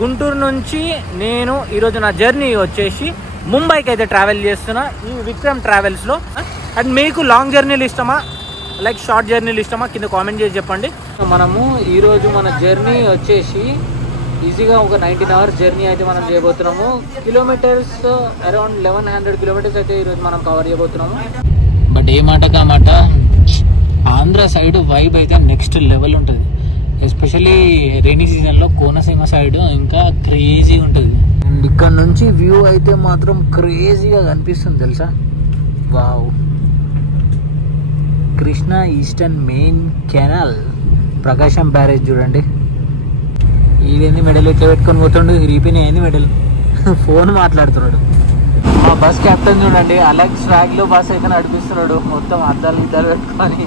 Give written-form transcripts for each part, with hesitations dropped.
గుంటూరు నుంచి నేను ఈరోజు నా జర్నీ వచ్చేసి ముంబైకి అయితే ట్రావెల్ చేస్తున్నా ఈ విక్రమ్ ట్రావెల్స్లో. అండ్ మీకు లాంగ్ జర్నీలు ఇష్టమా లైక్ షార్ట్ జర్నీలు ఇష్టమా కింద కామెంట్ చేసి చెప్పండి. మనము ఈరోజు మన జర్నీ వచ్చేసి ఈజీగా ఒక 19 hours జర్నీ అయితే మనం చేయబోతున్నాము. కిలోమీటర్స్ అరౌండ్ 1100 kilometers అయితే ఈరోజు మనం కవర్ చేయబోతున్నాము. బట్ ఏ మాట కామాట ఆంధ్ర సైడ్ వైబ్ అయితే నెక్స్ట్ లెవెల్ ఉంటుంది. ఎస్పెషల్లీ రైనీ సీజన్లో కోనసీమ సైడ్ ఇంకా క్రేజీ ఉంటుంది. అండ్ ఇక్కడ నుంచి వ్యూ అయితే మాత్రం క్రేజీగా కనిపిస్తుంది తెలుసా. Wow, Krishna Eastern Main Canal, Prakasam barrage చూడండి. ఈడేంది మెడల్ ఎట్లా పెట్టుకొని పోతుండు, రీపిన్ ఏంది మెడల్ ఫోన్ మాట్లాడుతున్నాడు. మా బస్ కెప్టెన్ చూడండి అలెక్స్ ట్రాక్లో బస్ అయితే నడిపిస్తున్నాడు మొత్తం అద్దాలు ఇద్దాలు పెట్టుకొని.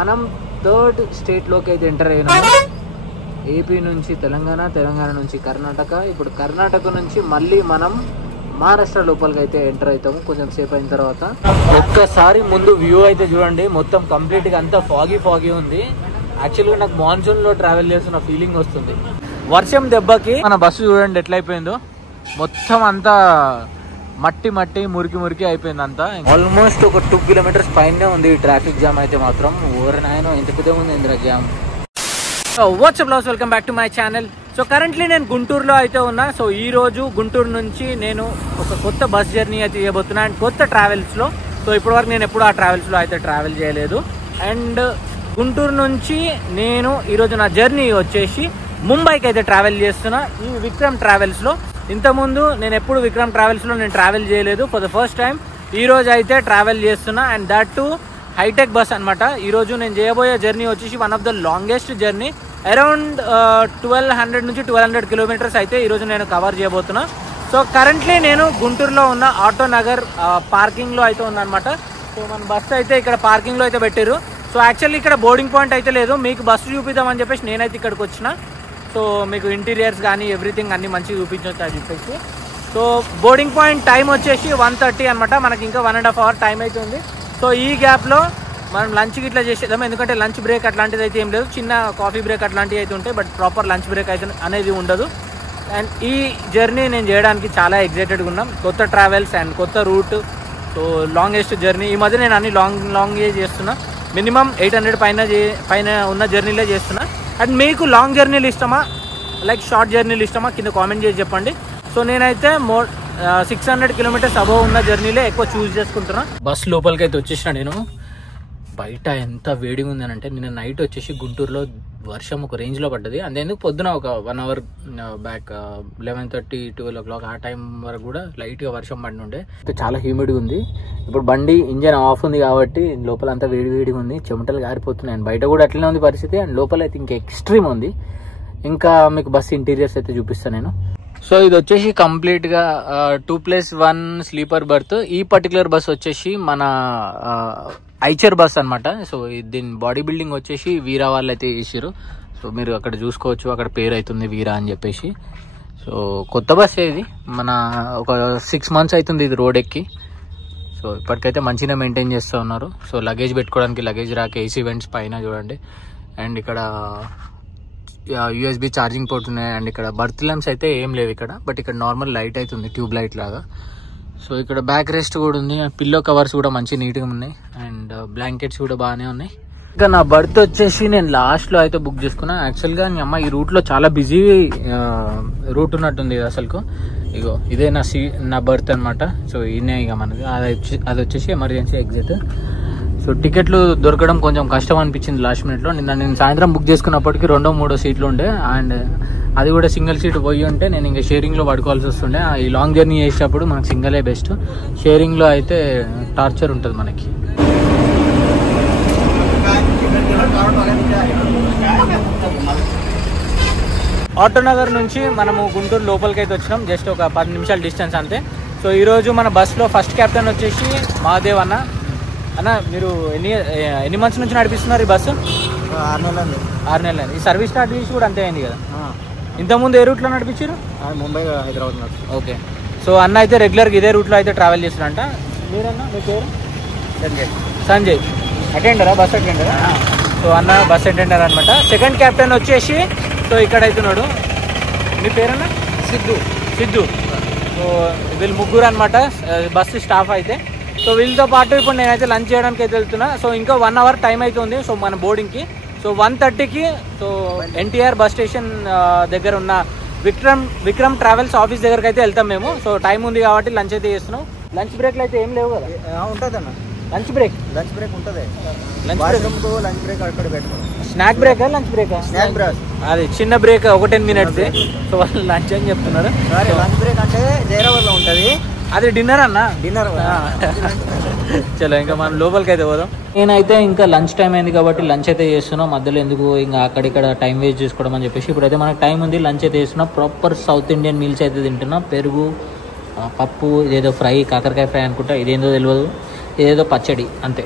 మనం 3rd స్టేట్లోకి అయితే ఎంటర్ అయినాము. ఏపీ నుంచి తెలంగాణ, తెలంగాణ నుంచి కర్ణాటక, ఇప్పుడు కర్ణాటక నుంచి మళ్ళీ మనం మహారాష్ట్ర లోపలికి అయితే ఎంటర్ అవుతాము కొంచెం సేపు అయిన తర్వాత. ఒక్కసారి ముందు వ్యూ అయితే చూడండి, మొత్తం కంప్లీట్గా అంతా ఫాగీ ఉంది. యాక్చువల్గా నాకు మాన్సూన్లో ట్రావెల్ చేస్తున్న ఫీలింగ్ వస్తుంది. వర్షం దెబ్బకి మన బస్సు చూడండి ఎట్లయిపోయిందో, మొత్తం అంతా మట్టి మురికి అయిపోయింది అంతా. ఆల్మోస్ట్ ఒక 2 kilometers పైనే ఉంది ఈ ట్రాఫిక్ జామ్ అయితే మాత్రం. ఓవర్ నాయనో ఎంత పెద్ద ఉంది Indra jam. WhatsApp loves, welcome back to my channel. So currently నేను గుంటూరులో అయితే ఉన్నా. సో ఈ రోజు గుంటూరు నుంచి నేను ఒక కొత్త బస్ జర్నీ అయితే చేయబోతున్నా అండ్ కొత్త ట్రావెల్స్లో. సో ఇప్పటివరకు నేను ఎప్పుడు ఆ ట్రావెల్స్లో అయితే ట్రావెల్ చేయలేదు. అండ్ గుంటూరు నుంచి నేను ఈరోజు నా జర్నీ వచ్చేసి ముంబైకి అయితే ట్రావెల్ చేస్తున్నా ఈ విక్రమ్ ట్రావెల్స్లో. ఇంతకుముందు నేను ఎప్పుడు విక్రమ్ ట్రావెల్స్లో నేను ట్రావెల్ చేయలేదు. ఫర్ ద ఫస్ట్ టైం ఈరోజు అయితే ట్రావెల్ చేస్తున్నా. And that too hitech bus అనమాట. ఈరోజు నేను చేయబోయే జర్నీ వచ్చేసి one of the longest journey, around 1200 నుంచి 1200 kilometers అయితే ఈరోజు నేను కవర్ చేయబోతున్నా. సో కరెంట్లీ నేను గుంటూరులో ఉన్న ఆటో నగర్ పార్కింగ్లో అయితే ఉందన్నమాట. సో మన బస్సు అయితే ఇక్కడ పార్కింగ్లో అయితే పెట్టారు. సో యాక్చువల్లీ ఇక్కడ బోర్డింగ్ పాయింట్ అయితే లేదు, మీకు బస్సు చూపిద్దామని చెప్పేసి నేనైతే ఇక్కడికి వచ్చిన. సో మీకు ఇంటీరియర్స్ కానీ ఎవ్రీథింగ్ అన్నీ మంచిగా చూపించవచ్చు అని చెప్పేసి. సో బోర్డింగ్ పాయింట్ టైం వచ్చేసి 1:30 అనమాట. మనకి ఇంకా 1.5 hour టైం అయితే ఉంది. సో ఈ గ్యాప్లో మనం లంచ్కి ఇట్లా చేసేద్దాం, ఎందుకంటే లంచ్ బ్రేక్ అట్లాంటిది అయితే ఏం లేదు. చిన్న కాఫీ బ్రేక్ అట్లాంటివి అయితే ఉంటాయి, బట్ ప్రాపర్ లంచ్ బ్రేక్ అయితే అనేది ఉండదు. అండ్ ఈ జర్నీ నేను చేయడానికి చాలా ఎగ్జైటెడ్గా ఉన్నాం. కొత్త ట్రావెల్స్ అండ్ కొత్త రూట్, సో లాంగెస్ట్ జర్నీ. ఈ మధ్య నేను అన్ని లాంగే చేస్తున్నా, మినిమం 800 పైన ఉన్న జర్నీలే చేస్తున్నా. అండ్ మీకు లాంగ్ జర్నీలు ఇష్టమా లైక్ షార్ట్ జర్నీలు ఇష్టమా కింద కామెంట్ చేసి చెప్పండి. సో నేనైతే 600 kilometers అబవ్ ఉన్న జర్నీలే ఎక్కువ చూస్ చేసుకుంటున్నా. బస్ లోపలికి అయితే వచ్చేసిన నేను. బయట ఎంత వేడిగా ఉంది అని అంటే, నిన్న నైట్ వచ్చేసి గుంటూరులో వర్షం ఒక రేంజ్లో పడ్డది. అంతేందుకు పొద్దున ఒక 1 hour బ్యాక్ 11:30, 12 o'clock ఆ టైం వరకు కూడా లైట్గా వర్షం పడి ఉండే. చాలా హ్యూమిడ్గా ఉంది. ఇప్పుడు బండి ఇంజన్ ఆఫ్ ఉంది కాబట్టి లోపల అంతా వేడిగా ఉంది, చెమటలు గారిపోతున్నాయి. అండ్ బయట కూడా అట్లనే ఉంది పరిస్థితి. అండ్ లోపల అయితే ఇంకా ఎక్స్ట్రీమ్ ఉంది. ఇంకా మీకు బస్ ఇంటీరియర్స్ అయితే చూపిస్తాను నేను. సో ఇది వచ్చేసి కంప్లీట్గా 2+1 స్లీపర్ బర్త్. ఈ పర్టికులర్ బస్ వచ్చేసి మన ఐచర్ బస్ అనమాట. సో దీని బాడీ బిల్డింగ్ వచ్చేసి వీరా వాళ్ళు అయితే చేసారు. సో మీరు అక్కడ చూసుకోవచ్చు, అక్కడ పేరు అవుతుంది వీరా అని చెప్పేసి. సో కొత్త బస్ ఇది, మన ఒక 6 months అవుతుంది ఇది రోడ్ ఎక్కి. సో ఇప్పటికైతే మంచిగా మెయింటైన్ చేస్తూ ఉన్నారు. సో లగేజ్ పెట్టుకోవడానికి లగేజ్ ర్యాక్, ఏసీ వెంట్స్ పైన చూడండి. అండ్ ఇక్కడ USB ఛార్జింగ్ పోర్ట్ ఉన్నాయి. అండ్ ఇక్కడ బర్త్ ల్యాంప్స్ అయితే ఏం లేవు ఇక్కడ, బట్ ఇక్కడ నార్మల్ లైట్ అయితే ఉంది, ట్యూబ్ లైట్ లాగా. సో ఇక్కడ బ్యాక్ రెస్ట్ కూడా ఉంది. పిల్లో కవర్స్ కూడా మంచి నీట్గా ఉన్నాయి. అండ్ బ్లాంకెట్స్ కూడా బాగానే ఉన్నాయి. ఇంకా నా బర్త్ వచ్చేసి నేను లాస్ట్లో అయితే బుక్ చేసుకున్నా. యాక్చువల్గా అమ్మ ఈ రూట్లో చాలా బిజీ రూట్ ఉన్నట్టుంది అసలుకు. ఇగో ఇదే నా బర్త్ అనమాట. సో ఈయనే ఇక మనది అది వచ్చేసి ఎమర్జెన్సీ ఎగ్జిట్. సో టికెట్లు దొరకడం కొంచెం కష్టం అనిపించింది లాస్ట్ మినిట్లో. నేను సాయంత్రం బుక్ చేసుకున్నప్పటికీ 2-3 సీట్లు ఉండే. అండ్ అది కూడా సింగిల్ సీట్ పోయి ఉంటే నేను ఇంకా షేరింగ్లో పడుకోవాల్సి వస్తుండే. ఈ లాంగ్ జర్నీ చేసేటప్పుడు మనకు సింగలే బెస్ట్. షేరింగ్లో అయితే టార్చర్ ఉంటుంది మనకి. ఆటో నగర్ నుంచి మనము గుంటూరు లోపలికి అయితే వచ్చినాం. జస్ట్ ఒక 10 నిమిషాల డిస్టెన్స్ అంతే. సో ఈరోజు మన బస్సులో ఫస్ట్ కెప్టెన్ వచ్చేసి మహాదేవ్ అన్న. మీరు ఎన్ని మంత్స్ నుంచి నడిపిస్తున్నారు ఈ బస్సు? 6 నెలలు. ఈ సర్వీస్ స్టార్ట్ చేసి కూడా అంతే అయింది కదా. ఇంతకుముందు ఏ రూట్లో నడిపించారు? ముంబై, హైదరాబాద్. ఓకే. సో అన్న అయితే రెగ్యులర్గా ఇదే రూట్లో అయితే ట్రావెల్ చేస్తున్నారంట. మీరన్నా మీ పేరు? సంజయ్. అటెండరా? బస్ అటెండరా? సో అన్న బస్ అటెండర్ అనమాట. సెకండ్ కెప్టెన్ వచ్చేసి సో ఇక్కడ అవుతున్నాడు. మీ పేరన్నా? సిద్ధు. సో వీళ్ళు ముగ్గురు అనమాట బస్సు స్టాఫ్ అయితే. సో వీళ్ళతో పాటు ఇప్పుడు నేనైతే లంచ్ చేయడానికి అయితే వెళ్తున్నా. సో ఇంకా 1 అవర్ టైం అయితే ఉంది సో మన బోర్డింగ్కి. సో 1:30కి సో ఎన్టీఆర్ బస్ స్టేషన్ దగ్గర ఉన్న విక్రమ్ ట్రావెల్స్ ఆఫీస్ దగ్గరికి అయితే వెళ్తాం మేము. సో టైం ఉంది కాబట్టి లంచ్ అయితే చేస్తున్నాం. లంచ్ బ్రేక్లు అయితే ఏం లేవు కదా? ఉంటుందన్న లంచ్ బ్రేక్ ఉంటుంది. లంచ్ బ్రేక్ అక్కడ పెట్టుకోండి. స్నాక్ బ్రేకా లంచ్ బ్రేకా? స్నాక్ బ్రేక్, అది చిన్న బ్రేక్, ఒక 10 minutes. సో వాళ్ళు లంచ్ అని చెప్తున్నారు. లంచ్ బ్రేక్ అంటే జైరాబాద్లో ఉంటుంది, అది డిన్నర్ అన్న. డిన్నర్. చలో ఇంకా మనం లోపలికి అయితే పోదాం. నేనైతే ఇంకా లంచ్ టైం అయింది కాబట్టి లంచ్ అయితే చేస్తున్నాం. మధ్యలో ఎందుకు ఇంకా అక్కడిక్కడ టైం వేస్ట్ చేసుకోవడం అని చెప్పేసి ఇప్పుడైతే మనకు టైం ఉంది, లంచ్ అయితే చేస్తున్నాం. ప్రాపర్ సౌత్ ఇండియన్ మీల్స్ అయితే తింటున్నాం. పెరుగు, పప్పు, ఇదేదో ఫ్రై, కాకరకాయ ఫ్రై అనుకుంటా, ఇదేందో తెలియదు, ఇదేదో పచ్చడి అంతే.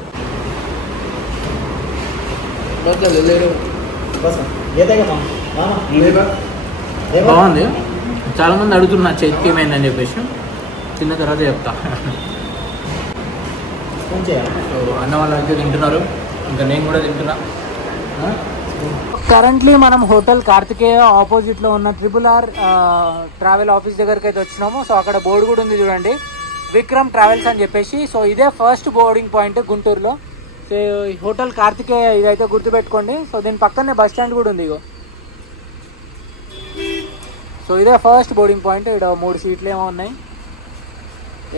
బాగుంది. చాలామంది అడుగుతున్నారు చేతికి ఏమైందని చెప్పేసి, తిన్న తర్వాత చెప్తా. అన్న వాళ్ళు అయితే తింటున్నారు, ఇంకా నేను కూడా తింటున్నా. కరెంట్లీ మనం హోటల్ కార్తికేయ ఆపోజిట్లో ఉన్న RRR ట్రావెల్ ఆఫీస్ దగ్గరికి అయితే వచ్చినాము. సో అక్కడ బోర్డు కూడా ఉంది చూడండి, విక్రమ్ ట్రావెల్స్ అని చెప్పేసి. సో ఇదే ఫస్ట్ బోర్డింగ్ పాయింట్ గుంటూరులో. సో హోటల్ కార్తికేయ ఇదైతే గుర్తుపెట్టుకోండి. సో దీని పక్కనే బస్ స్టాండ్ కూడా ఉంది. ఇగో సో ఇదే ఫస్ట్ బోర్డింగ్ పాయింట్. ఇక్కడ 3 సీట్లు ఏమో ఉన్నాయి,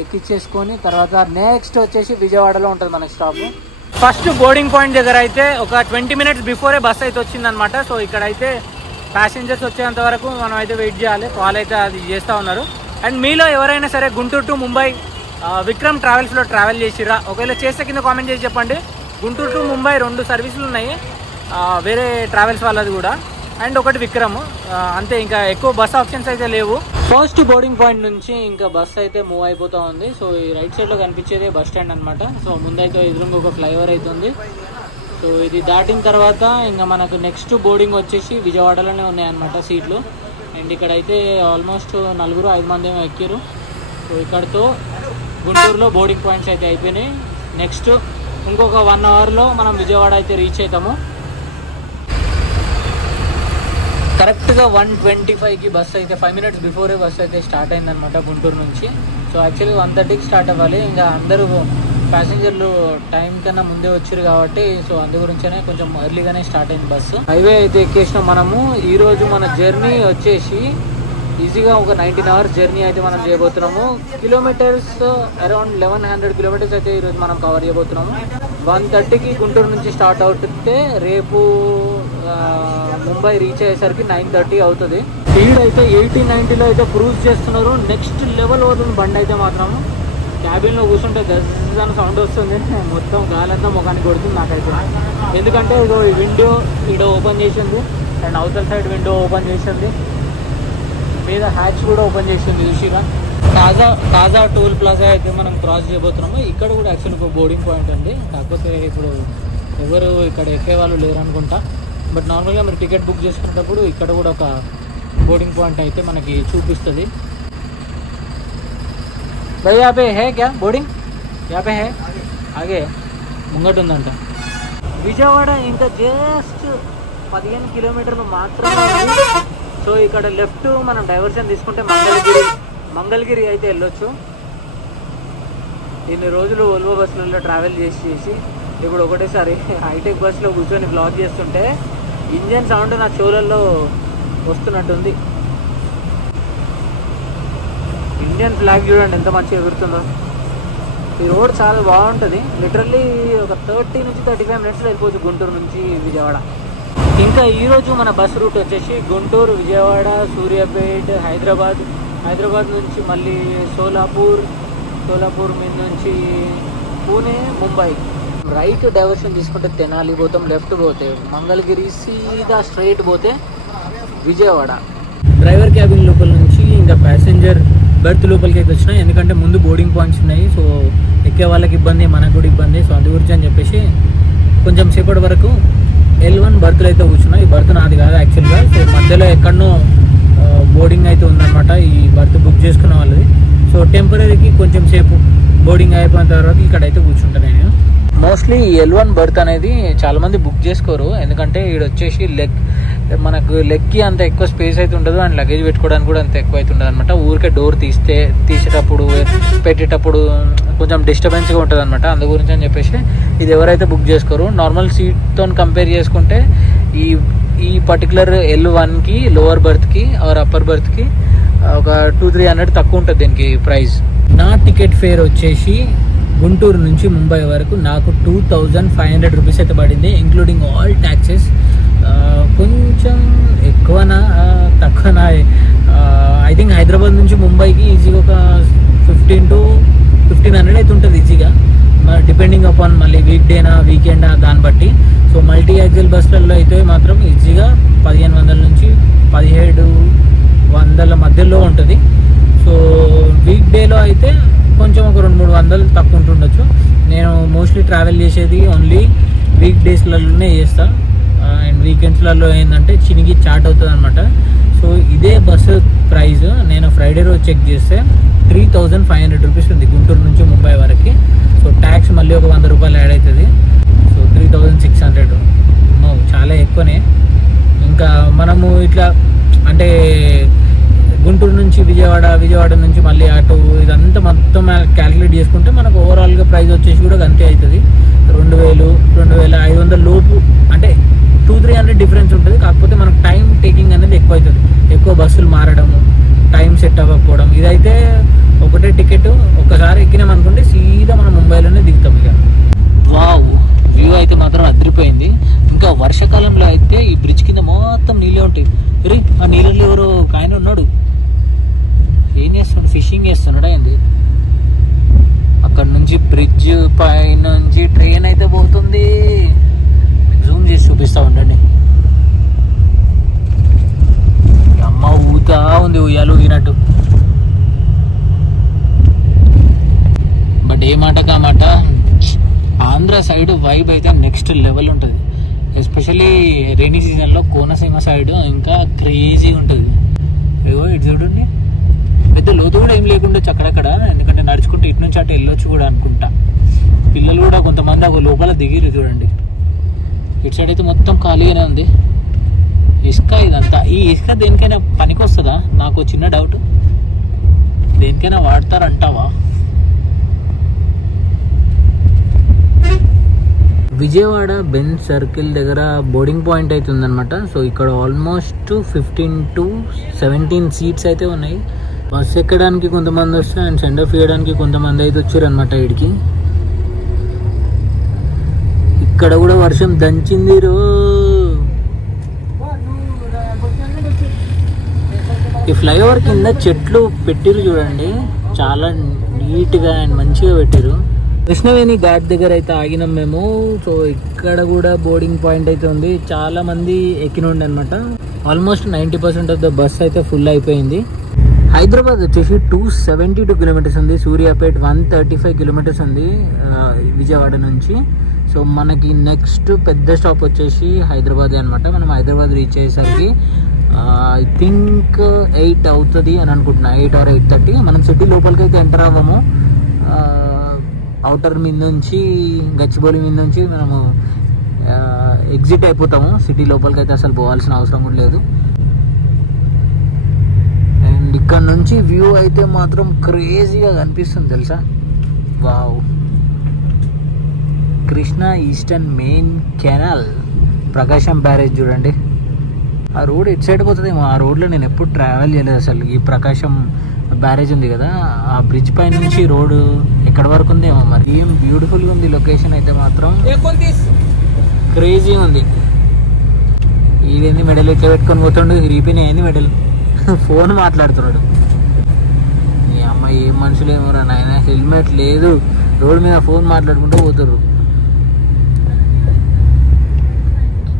ఎక్కిచ్చేసుకొని తర్వాత నెక్స్ట్ వచ్చేసి విజయవాడలో ఉంటుంది మన స్టాప్. ఫస్ట్ బోర్డింగ్ పాయింట్ దగ్గర అయితే ఒక 20 minutes బిఫోరే బస్ అయితే వచ్చిందనమాట. సో ఇక్కడైతే ప్యాసింజర్స్ వచ్చేంత వరకు మనం అయితే వెయిట్ చేయాలి. వాళ్ళైతే అది చేస్తూ ఉన్నారు. అండ్ మీలో ఎవరైనా సరే గుంటూరు టు ముంబై విక్రమ్ ట్రావెల్స్లో ట్రావెల్ చేసిరా? ఒకవేళ చేస్తే కింద కామెంట్ చేసి చెప్పండి. గుంటూరు టు ముంబై 2 సర్వీసులు ఉన్నాయి, వేరే ట్రావెల్స్ వాళ్ళది కూడా, అండ్ ఒకటి విక్రమ్, అంతే. ఇంకా ఎక్కువ బస్ ఆప్షన్స్ అయితే లేవు. ఫస్ట్ బోర్డింగ్ పాయింట్ నుంచి ఇంకా బస్ అయితే మూవ్ అయిపోతూ ఉంది. సో ఈ రైట్ సైడ్లో కనిపించేది బస్ స్టాండ్ అనమాట. సో ముందైతే ఎదురుగా ఒక ఫ్లైఓవర్ అయితే ఉంది. సో ఇది దాటిన తర్వాత ఇంకా మనకు నెక్స్ట్ బోర్డింగ్ వచ్చేసి విజయవాడలోనే ఉన్నాయన్నమాట సీట్లు. అండ్ ఇక్కడైతే ఆల్మోస్ట్ 4-5 మంది ఏమో ఎక్కారు. సో ఇక్కడతో గుంటూరులో బోర్డింగ్ పాయింట్స్ అయితే అయిపోయినాయి. నెక్స్ట్ ఇంకొక 1 అవర్లో మనం విజయవాడ అయితే రీచ్ అవుతాము. కరెక్ట్గా 1:25కి బస్ అయితే 5 minutes బిఫోరే బస్ అయితే స్టార్ట్ అయిందనమాట గుంటూరు నుంచి. సో యాక్చువల్లీ 1:30కి స్టార్ట్ అవ్వాలి. ఇంకా అందరూ ప్యాసింజర్లు టైం కన్నా ముందే వచ్చారు కాబట్టి సో అందు గురించనే కొంచెం ఎర్లీగానే స్టార్ట్ అయింది బస్సు. హైవే అయితే ఎక్కేసినాం మనము. ఈరోజు మన జర్నీ వచ్చేసి ఈజీగా ఒక 19 hours జర్నీ అయితే మనం చేయబోతున్నాము. కిలోమీటర్స్ అరౌండ్ 1100 kilometers అయితే ఈరోజు మనం కవర్ చేయబోతున్నాము. 1:30కి గుంటూరు నుంచి స్టార్ట్ అవుతుంటే రేపు ముంబై రీచ్ అయ్యేసరికి 9:30 అవుతుంది. స్పీడ్ అయితే 80-90లో అయితే క్రూజ్ చేస్తున్నారు. నెక్స్ట్ లెవెల్ అవుతుంది బండి అయితే మాత్రము. క్యాబిన్లో కూర్చుంటే గజ్జన సౌండ్ వస్తుంది, మొత్తం గాలంతా ముఖానికి కొడుతుంది నాకైతే. ఎందుకంటే ఇదో ఈ విండో ఇక్కడ ఓపెన్ చేసింది, అండ్ అవతల సైడ్ విండో ఓపెన్ చేసింది, మీద హ్యాచ్ కూడా ఓపెన్ చేసింది చూసిగా. తాజా టోల్ ప్లాజా అయితే మనం క్రాస్ చేయబోతున్నాము. ఇక్కడ కూడా యాక్చువల్లీ ఒక బోర్డింగ్ పాయింట్ ఉంది, కాకపోతే ఇప్పుడు ఎవరు ఇక్కడ ఎక్కే వాళ్ళు లేరు అనుకుంటా. బట్ నార్మల్గా మీరు టికెట్ బుక్ చేసుకునేటప్పుడు ఇక్కడ కూడా ఒక బోర్డింగ్ పాయింట్ అయితే మనకి చూపిస్తుంది. भाई यहाँ पे है क्या बोर्डिंग? यहाँ पे है, आगे ముంగట ఉందంట. విజయవాడ ఇంకా జస్ట్ 15 kilometers మాత్రమే. సో ఇక్కడ లెఫ్ట్ మనం డైవర్షన్ తీసుకుంటే మంగళగిరి అయితే వెళ్ళొచ్చు. ఇన్ని రోజులు ఓల్వో బస్సులలో ట్రావెల్ చేసి ఇప్పుడు ఒకటేసారి హైటెక్ బస్సులో కూర్చొని బ్లాగ్ చేస్తుంటే ఇంజన్ సౌండ్ నా చెవులలో వస్తున్నట్టుంది. ఇండియన్ ఫ్లాగ్ చూడండి ఎంత మంచిగా ఎగురుతుందో. ఈ రోడ్ చాలా బాగుంటుంది. లిటరల్లీ ఒక 30-35 minutesలో వెళ్ళిపోవచ్చు గుంటూరు నుంచి విజయవాడ. ఇంకా ఈరోజు మన బస్ రూట్ వచ్చేసి గుంటూరు, విజయవాడ, సూర్యాపేట్, హైదరాబాద్ నుంచి మళ్ళీ సోలాపూర్ మీద నుంచి పూణే, ముంబై. రైట్ డైవర్షన్ తీసుకుంటే తెనాలి పోతాం, లెఫ్ట్ పోతే మంగళగిరి, సీదా స్ట్రైట్ పోతే విజయవాడ. డ్రైవర్ క్యాబిన్ లోపల నుంచి ఇంకా ప్యాసింజర్ బెర్త్ లోపలికి అయితే వచ్చినాయి. ఎందుకంటే ముందు బోర్డింగ్ పాయింట్స్ ఉన్నాయి. సో ఎక్కే వాళ్ళకి ఇబ్బంది, మనకు కూడా ఇబ్బంది. సో అందు గురించి అని చెప్పేసి కొంచెం సేపటి వరకు L1 బర్త్లు అయితే కూర్చున్నాయి. ఈ బర్త్ నాది కాదు యాక్చువల్గా. సో మధ్యలో ఎక్కడనో బోర్డింగ్ అయితే ఉందన్నమాట ఈ బర్త్ బుక్ చేసుకున్న వాళ్ళది. సో టెంపరీకి కొంచెం సేపు బోర్డింగ్ అయిపోయిన తర్వాత ఇక్కడైతే కూర్చుంటాను నేను. మోస్ట్లీ L1 బర్త్ అనేది చాలామంది బుక్ చేసుకోరు, ఎందుకంటే ఇక్కడ వచ్చేసి మనకు లెగ్కి అంత ఎక్కువ స్పేస్ అయితే ఉండదు అండ్ లగేజ్ పెట్టుకోవడానికి కూడా అంత ఎక్కువ అయితే ఉండదు అనమాట. ఊరికే డోర్ తీసేటప్పుడు పెట్టేటప్పుడు కొంచెం డిస్టర్బెన్స్గా ఉంటుంది అనమాట. అందు గురించి అని చెప్పేసి ఇది ఎవరైతే బుక్ చేసుకోరు నార్మల్ సీట్తో కంపేర్ చేసుకుంటే ఈ పర్టికులర్ L1కి లోవర్ బర్త్కి ఆర్ అప్పర్ బర్త్కి ఒక 200-300 తక్కువ ఉంటుంది దీనికి ప్రైస్. నా టికెట్ ఫేర్ వచ్చేసి గుంటూరు నుంచి ముంబై వరకు నాకు 2500 రూపీస్ అయితే పడింది, ఇంక్లూడింగ్ ఆల్ ట్యాక్సెస్. కొంచెం ఎక్కువనా తక్కువనా ఐ థింక్ హైదరాబాద్ నుంచి ముంబైకి ఈజీగా ఒక 15 to 1500 అయితే ఉంటుంది ఈజీగా, డిపెండింగ్ అపాన్ మళ్ళీ వీక్ డేనా వీకెండా దాన్ని బట్టి. సో మల్టీ యాక్సిల్ బస్సులలో అయితే మాత్రం ఈజీగా 1500 నుంచి 1700 మధ్యలో ఉంటుంది. సో వీక్ డేలో అయితే కొంచెం ఒక 200-300 తక్కువ ఉంటుండొచ్చు. నేను మోస్ట్లీ ట్రావెల్ చేసేది ఓన్లీ వీక్ డేస్లలోనే చేస్తాను అండ్ వీకెండ్స్లలో ఏంటంటే చినిగి చాట్ అవుతుంది అనమాట. సో ఇదే బస్సు ప్రైస్ నేను ఫ్రైడే రోజు చెక్ చేస్తే 3500 రూపీస్ ఉంది గుంటూరు నుంచి ముంబై వరకు. సో ట్యాక్స్ మళ్ళీ ఒక 100 రూపాయలు యాడ్ అవుతుంది. సో 3600 చాలా ఎక్కువనే. ఇంకా మనము ఇట్లా అంటే గుంటూరు నుంచి విజయవాడ నుంచి మళ్ళీ అటు ఇదంతా మొత్తం క్యాలిక్యులేట్ చేసుకుంటే మనకు ఓవరాల్గా ప్రైస్ వచ్చేసి కూడా అంతే అవుతుంది. 2000-2500 లోపు, అంటే 200-300 డిఫరెన్స్ ఉంటుంది. కాకపోతే మనకు టైం టేకింగ్ అనేది ఎక్కువ అవుతుంది, ఎక్కువ బస్సులు మారడము, టైం సెట్ అవ్వకపోవడం. ఇదైతే ఒకటే టికెట్ ఒక్కసారి ఎక్కినామనుకుంటే సీదా మనం ముంబైలోనే దిగుతాం. ఇక వావ్ వ్యూ అయితే మాత్రం అదిరిపోయింది. ఇంకా వర్షాకాలంలో అయితే ఈ బ్రిడ్జ్ కింద మొత్తం నీళ్ళే ఉంటాయి. ఆ నీళ్ళలో ఎవరో ఆయన ఉన్నాడు, ఏం చేస్తున్నాడు, ఫిషింగ్ చేస్తున్నాడా ఏంది? అక్కడ నుంచి బ్రిడ్జ్ పై నుంచి ట్రైన్ అయితే పోతుంది. జూమ్ చేసి చూపిస్తా ఉండండి. అమ్మ ఊతా ఉంది, ఉయ్యాలు ఊగినట్టు. బట్ ఏ మాట కామాట ఆంధ్ర సైడ్ వైబ్ అయితే నెక్స్ట్ లెవెల్ ఉంటుంది. ఎస్పెషల్లీ రైనీ సీజన్లో కోనసీమ సైడ్ ఇంకా క్రేజీ ఉంటుంది. ఇదిగో ఇటు చూడండి, పెద్ద లోతు కూడా ఏం లేకుండా అక్కడక్కడ, ఎందుకంటే నడుచుకుంటే ఇటు నుంచి అటు వెళ్ళొచ్చు కూడా అనుకుంటా. పిల్లలు కూడా కొంతమంది ఒక లోపల దిగిరు చూడండి. ఇటు సైడ్ అయితే మొత్తం ఖాళీగానే ఉంది. ఇసుక ఇదంతా. ఈ ఇసుక దేనికైనా పనికి వస్తుందా? నాకు చిన్న డౌట్, దేనికైనా వాడతారంటావా? విజయవాడ బెంజ్ సర్కిల్ దగ్గర బోర్డింగ్ పాయింట్ అయితే ఉందన్నమాట. సో ఇక్కడ ఆల్మోస్ట్ 15 to 17 సీట్స్ అయితే ఉన్నాయి. బస్ ఎక్కడానికి కొంతమంది వస్తారు అండ్ సెండ్ ఆఫ్ ఇవ్వడానికి కొంతమంది అయితే వచ్చారు అనమాట ఇక్కడికి. ఇక్కడ కూడా వర్షం దంచింది రో. ఈ ఫ్లైఓవర్ కింద చెట్లు పెట్టిరు చూడండి, చాలా నీట్గా అండ్ మంచిగా పెట్టిరు. కృష్ణవేణి ఘాట్ దగ్గర అయితే ఆగినాం మేము. సో ఇక్కడ కూడా బోర్డింగ్ పాయింట్ అయితే ఉంది. చాలా మంది ఎక్కినుండి అనమాట. ఆల్మోస్ట్ 90% ఆఫ్ ద బస్ అయితే ఫుల్ అయిపోయింది. హైదరాబాద్ వచ్చేసి 272 కిలోమీటర్స్ ఉంది. సూర్యాపేట్ 135 కిలోమీటర్స్ ఉంది విజయవాడ నుంచి. సో మనకి నెక్స్ట్ పెద్ద స్టాప్ వచ్చేసి హైదరాబాద్ అనమాట. మనం హైదరాబాద్ రీచ్ అయ్యేసరికి ఐ థింక్ 8 అవుతుంది అని అనుకుంటున్నా, 8 or 8:30. మనం సిటీ లోపలికి అయితే ఎంటర్ అవ్వము. అవుటర్ మీద నుంచి గచ్చిబౌలి మీద నుంచి మనము ఎగ్జిట్ అయిపోతాము. సిటీ లోపలికి అయితే అసలు పోవాల్సిన అవసరం కూడా లేదు. అండ్ ఇక్కడ నుంచి వ్యూ అయితే మాత్రం క్రేజీగా కనిపిస్తుంది తెలుసా. Wow, Krishna Eastern Main Canal, Prakasam barrage చూడండి. ఆ రోడ్ ఎటు సైడ్ పోతుందేమో. ఆ రోడ్లో నేను ఎప్పుడు ట్రావెల్ చేయలేదు అసలు. ఈ ప్రకాశం బ్యారేజ్ ఉంది కదా, ఆ బ్రిడ్జ్ పై నుంచి రోడ్ ఎక్కడ వరకు ఉందేమో మరి. ఏం బ్యూటిఫుల్గా ఉంది లొకేషన్ అయితే మాత్రం, క్రేజీ ఉంది. ఈడేంది మెడల్ ఎట్లా పెట్టుకొని పోతుండు, రీపిన్ ఏంది మెడల్, ఫోన్ మాట్లాడుతున్నాడు. ఈ అమ్మాయి ఏం మనుషులు ఏమోరా నాయన, హెల్మెట్ లేదు, రోడ్ మీద ఫోన్ మాట్లాడుకుంటూ పోతుర్రు.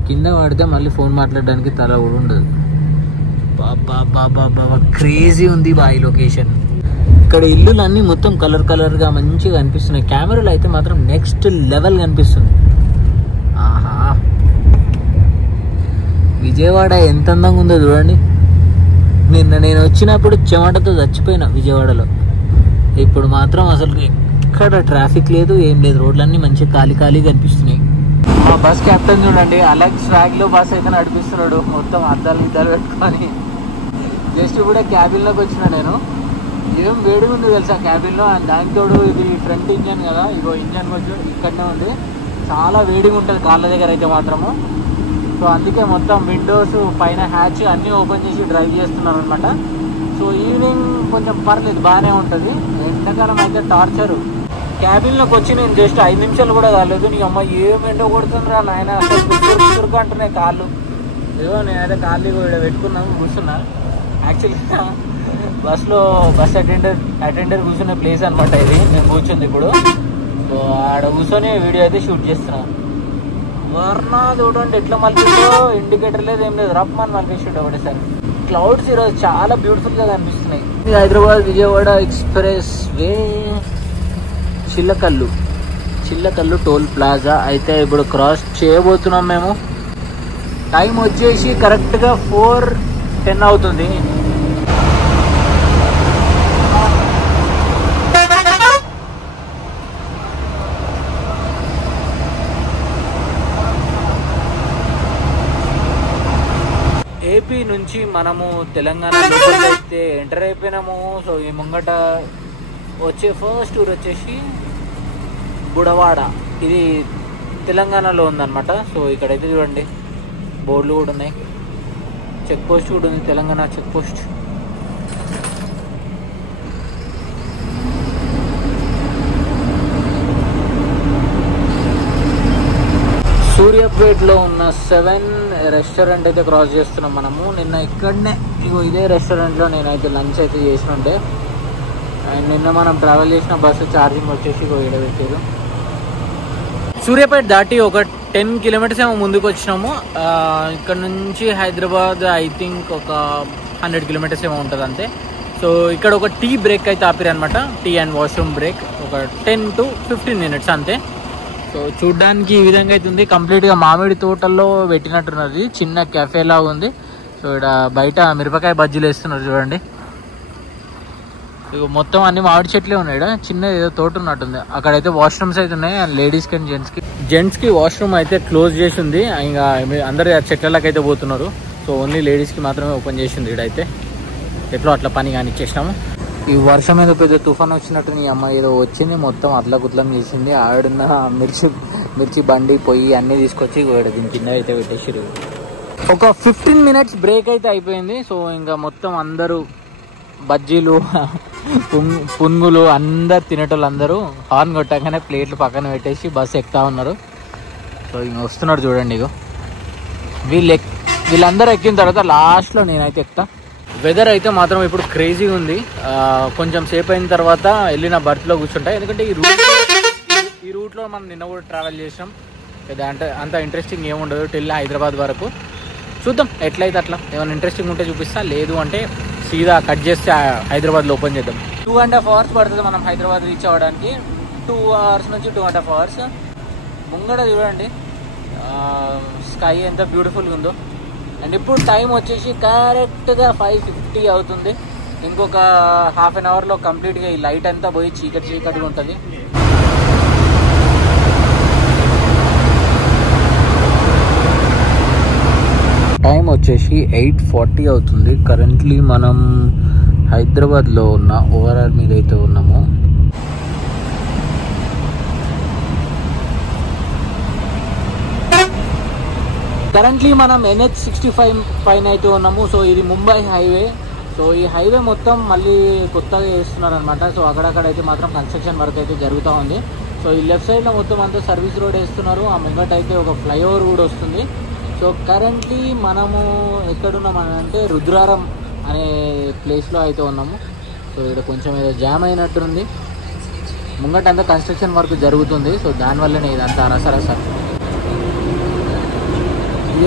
కింద పడితే మళ్ళీ ఫోన్ మాట్లాడడానికి తల కూడా ఉండదు. బాబా క్రేజీ ఉంది బాయ్ లొకేషన్. ఇక్కడ ఇల్లులన్నీ మొత్తం కలర్ కలర్గా మంచిగా కనిపిస్తున్నాయి. కెమెరాలో అయితే మాత్రం నెక్స్ట్ లెవెల్ కనిపిస్తుంది. ఆహా, విజయవాడ ఎంత అందంగా ఉందో చూడండి. నిన్న నేను వచ్చినప్పుడు చెమటతో చచ్చిపోయినా విజయవాడలో. ఇప్పుడు మాత్రం అసలు ఎక్కడ ట్రాఫిక్ లేదు, ఏం లేదు. రోడ్లన్నీ మంచిగా ఖాళీ ఖాళీ కనిపిస్తున్నాయి. మా బస్ కెప్టెన్ చూడండి, అలెక్స్ ట్రాక్ లో బస్ అయితే నడిపిస్తున్నాడు, మొత్తం అద్దాలు గిద్దాలు పెట్టుకొని. జస్ట్ కూడా క్యాబిన్లోకి వచ్చిన నేను, ఏం వేడిగా ఉంది తెలుసా క్యాబిన్లో. అండ్ దానికి తోడు ఇది ఫ్రంట్ ఇంజన్ కదా, ఇగో ఇంజన్ కొంచెం ఇక్కడనే ఉంది, చాలా వేడిగా ఉంటుంది కాళ్ళ దగ్గర అయితే మాత్రము. సో అందుకే మొత్తం విండోస్ పైన హ్యాచ్ అన్నీ ఓపెన్ చేసి డ్రైవ్ చేస్తున్నాను అనమాట. సో ఈవినింగ్ కొంచెం పర్లేదు, బాగానే ఉంటుంది. ఎండాకాలం అయితే టార్చరు. క్యాబిన్లోకి వచ్చి నేను జస్ట్ 5 నిమిషాలు కూడా కాలేదు, నీకు అమ్మ ఏం ఎండ కొడుతుందిరా నాయన, అసలు కురుకు అంటున్నాయి కాళ్ళు. ఏదో నేనైతే కాళ్ళు ఇక్కడ పెట్టుకున్నాను, కూర్చున్నా. యాక్చువల్గా బస్ అటెండర్ కూర్చునే ప్లేస్ అనమాట ఇది, నేను కూర్చుంది ఇప్పుడు. సో ఆడ కూర్చొని వీడియో అయితే షూట్ చేస్తున్నాను. వర్ణ చూడండి ఎట్లా మలిపిందో, ఇండికేటర్ లేదు ఏం లేదు, రప్మని మలిపించాడు ఒకటేసారి. క్లౌడ్స్ ఈరోజు చాలా బ్యూటిఫుల్గా కనిపిస్తున్నాయి. Hyderabad Vijayawada express way Chillakallu toll plaza అయితే ఇప్పుడు క్రాస్ చేయబోతున్నాం మేము. టైం వచ్చేసి కరెక్ట్గా 4:10 అవుతుంది. ఏపీ నుంచి మనము తెలంగాణ లోపలికి అయితే ఎంటర్ అయిపోయినాము. సో ఈ ముంగట వచ్చే ఫస్ట్ ఊరు వచ్చేసి గుడవాడ, ఇది తెలంగాణలో ఉందన్నమాట. సో ఇక్కడైతే చూడండి బోర్డులు కూడా ఉన్నాయి, చెక్ పోస్ట్ కూడా ఉంది, తెలంగాణ చెక్ పోస్ట్. సూర్యాపేటలో ఉన్న 7 రెస్టారెంట్ అయితే క్రాస్ చేస్తున్నాం మనము. నిన్న ఇక్కడనే ఇదే రెస్టారెంట్లో నేనైతే లంచ్ అయితే చేసినుంటే. అండ్ నిన్న మనం ట్రావెల్ చేసిన బస్సు ఛార్జింగ్ వచ్చేసి ఇక్కడ పెట్టారు. సూర్యాపేట దాటి ఒక 10 కిలోమీటర్స్ ఏమో ముందుకు వచ్చినాము. ఇక్కడ నుంచి హైదరాబాద్ ఐ థింక్ ఒక 100 కిలోమీటర్స్ ఏమో ఉంటుంది అంతే. సో ఇక్కడ ఒక టీ బ్రేక్ అయితే ఆపిరు అనమాట, టీ అండ్ వాష్రూమ్ బ్రేక్, ఒక 10 to 15 మినిట్స్ అంతే. సో చూడ్డానికి ఈ విధంగా అయితే ఉంది, కంప్లీట్గా మామిడి తోటల్లో పెట్టినట్టున్నది, చిన్న కెఫేలా ఉంది. సో ఇక్కడ బయట మిరపకాయ బజ్జీలు వేస్తున్నారు చూడండి. ఇక మొత్తం అన్ని మామిడి చెట్లే ఉన్నాయి, చిన్న ఏదో తోట ఉన్నట్టుంది. అక్కడైతే వాష్రూమ్స్ అయితే ఉన్నాయి, అండ్ లేడీస్కి అండ్ జెంట్స్కి వాష్రూమ్ అయితే క్లోజ్ చేసి ఉంది. ఇంకా అందరు చెట్లకి అయితే పోతున్నారు. సో ఓన్లీ లేడీస్కి మాత్రమే ఓపెన్ చేసింది. ఇక్కడైతే ఎట్లా అట్లా పని కానీ ఇచ్చేసినాము. ఈ వర్షం ఏదో పెద్ద తుఫాన్ వచ్చినట్టు నీ అమ్మ ఏదో వచ్చింది, మొత్తం అట్లకుట్లం చేసింది. ఆడున్న మిర్చి బండి పొయ్యి అన్నీ తీసుకొచ్చి దీని కింద అయితే పెట్టేసారు. ఒక 15 మినిట్స్ బ్రేక్ అయితే అయిపోయింది. సో ఇంకా మొత్తం అందరూ బజ్జీలు పునుగులు అందరు తినేటోళ్ళు అందరూ హార్న్ కొట్టగానే ప్లేట్లు పక్కన పెట్టేసి బస్సు ఎక్కుతా ఉన్నారు. సో ఇంక వస్తున్నారు చూడండి. ఇగో వీళ్ళందరూ ఎక్కిన తర్వాత లాస్ట్లో నేనైతే ఎక్కుతా. వెదర్ అయితే మాత్రం ఇప్పుడు క్రేజీగా ఉంది. కొంచెం సేపు అయిన తర్వాత వెళ్ళిన బర్త్లో కూర్చుంటా, ఎందుకంటే ఈ రూట్లో మనం నిన్న కూడా ట్రావెల్ చేసాం. అంటే అంత ఇంట్రెస్టింగ్ ఏముండదు టిల్ హైదరాబాద్ వరకు. చూద్దాం ఎట్లయితే అట్లా, ఏమైనా ఇంట్రెస్టింగ్ ఉంటే చూపిస్తా, లేదు అంటే సీదా కట్ చేస్తే హైదరాబాద్లో ఓపెన్ చేద్దాం. 2.5 అవర్స్ పడుతుంది మనం హైదరాబాద్ రీచ్ అవ్వడానికి. 2 అవర్స్ నుంచి 2.5 అవర్స్. ముంగడ చూడండి స్కై ఎంత బ్యూటిఫుల్గా ఉందో. అండ్ ఇప్పుడు టైం వచ్చేసి కరెక్ట్గా 5:50 అవుతుంది. ఇంకొక హాఫ్ అన్ అవర్లో కంప్లీట్గా ఈ లైట్ అంతా పోయి చీకటిగా ఉంటుంది. టైం వచ్చేసి 8:40 అవుతుంది. కరెంట్లీ మనం హైదరాబాద్లో ఉన్న ఓవరాల్ మీద అయితే ఉన్నాము. కరెంట్లీ మనం NH65 పైన అయితే ఉన్నాము. సో ఇది ముంబై హైవే. సో ఈ హైవే మొత్తం మళ్ళీ కొత్తగా వేస్తున్నారు అనమాట. సో అక్కడక్కడైతే మాత్రం కన్స్ట్రక్షన్ వర్క్ అయితే జరుగుతూ ఉంది. సో ఈ లెఫ్ట్ సైడ్లో మొత్తం అంతా సర్వీస్ రోడ్ వేస్తున్నారు. ఆ ముంగట అయితే ఒక ఫ్లైఓవర్ కూడా వస్తుంది. సో కరెంట్లీ మనము ఎక్కడున్నామనంటే రుద్రారం అనే ప్లేస్లో అయితే ఉన్నాము. సో ఇక్కడ కొంచెం ఏదో జామ్ అయినట్టుంది, ముంగట అంతా కన్స్ట్రక్షన్ వర్క్ జరుగుతుంది. సో దానివల్లనే ఇదంతా రసరస.